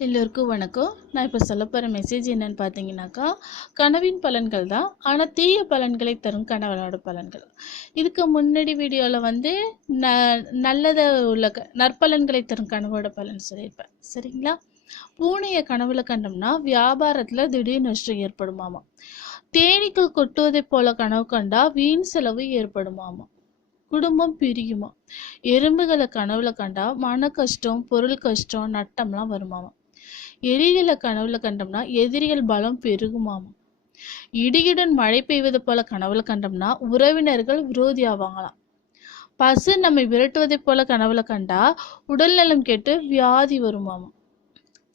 எல்லோருக்கும் வணக்கம். நான் இப்போ சொல்ல போகிற மெசேஜ் என்னன்னு பார்த்தீங்கன்னாக்கா கனவின் பலன்கள் தான் ஆனால் தீய பலன்களை தரும் கணவனோட பலன்கள். இதுக்கு முன்னாடி வீடியோவில் வந்து ந நல்லதை உள்ள க நற்பலன்களை தரும் கனவோட பலன் சொல்லியிருப்பேன். சரிங்களா? பூனையை கனவுல கண்டோம்னா வியாபாரத்தில் திடீர் நஷ்டம் ஏற்படுமாமா? தேனீக்கள் கொட்டுவதைப் போல கனவு கண்டா வீண் செலவு ஏற்படுமாமா? குடும்பம் பிரியுமா? எறும்புகளை கனவுல கண்டா மன கஷ்டம் பொருள் கஷ்டம் நட்டம்லாம் வருமாமா? எலிகளை கனவுல கண்டோம்னா எதிரிகள் பலம் பெருகுமாம். இடியுடன் மழை பெய்வது போல கனவுல கண்டோம்னா உறவினர்கள் விரோதி ஆவாங்களாம். பசு நம்மை விரட்டுவதைப் போல கனவுல கண்டா உடல்நலம் கெட்டு வியாதி வருமாமா.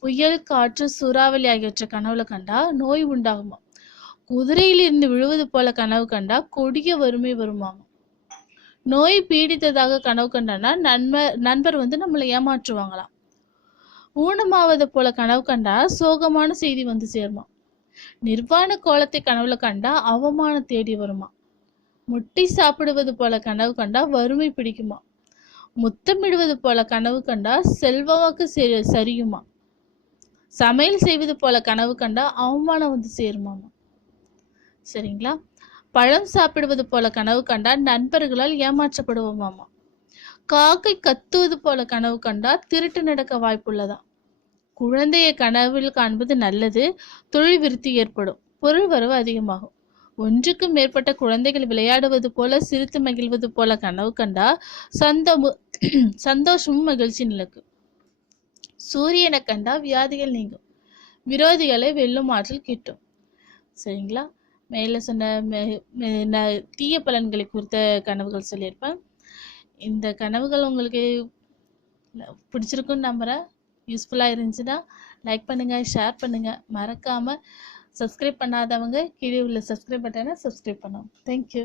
புயல் காற்று சூறாவளி ஆகியவற்றை கனவுல கண்டா நோய் உண்டாகுமா குதிரையிலிருந்து விழுவது போல கனவு கண்டா கொடிய வறுமை வருமாமா. நோய் பீடித்ததாக கனவு கண்டானா நண்பர் நண்பர் வந்து நம்மளை ஏமாற்றுவாங்களாம். ஊனமாவது போல கனவு கண்டா சோகமான செய்தி வந்து சேருமா நிர்வாண கோலத்தை கனவுல கண்டா அவமானம் தேடி வருமா முட்டி சாப்பிடுவது போல கனவு கண்டா வறுமை பிடிக்குமா முத்தமிடுவது போல கனவு கண்டா செல்வாக்கு சரியுமா சமையல் செய்வது போல கனவு கண்டா அவமானம் வந்து சேருமாமா சரிங்களா? பழம் சாப்பிடுவது போல கனவு கண்டா நண்பர்களால் ஏமாற்றப்படுவோமாமா காக்கை கத்துவது போல கனவு கண்டா திருட்டு நடக்க வாய்ப்புள்ளதான் குழந்தையை கனவில் காண்பது நல்லது. தொழில் விருத்தி ஏற்படும். பொருள் வரவு அதிகமாகும். ஒன்றுக்கும் மேற்பட்ட குழந்தைகள் விளையாடுவது போல சிரித்து மகிழ்வது போல கனவு கண்டா சந்தமு சந்தோஷமும் மகிழ்ச்சி நிலக்கும் சூரியனை கண்டா வியாதிகள் நீங்கும். விரோதிகளை வெல்லும் ஆற்றல் கிட்டும். சரிங்களா? மேலே சொன்ன மெ- ந- தீய பலன்களை குறித்த கனவுகள் சொல்லியிருப்பேன். இந்த கனவுகள் உங்களுக்கு பிடிச்சிருக்குன்னு நம்புகிறேன் யூஸ்ஃபுல்லாக இருந்துச்சுன்னா லைக் பண்ணுங்கள் ஷேர் பண்ணுங்கள் மறக்காமல் சப்ஸ்கிரைப் பண்ணாதவங்க கீழே உள்ள சப்ஸ்கிரைப் பட்டனை சப்ஸ்கிரைப் பண்ணணும். தேங்க்யூ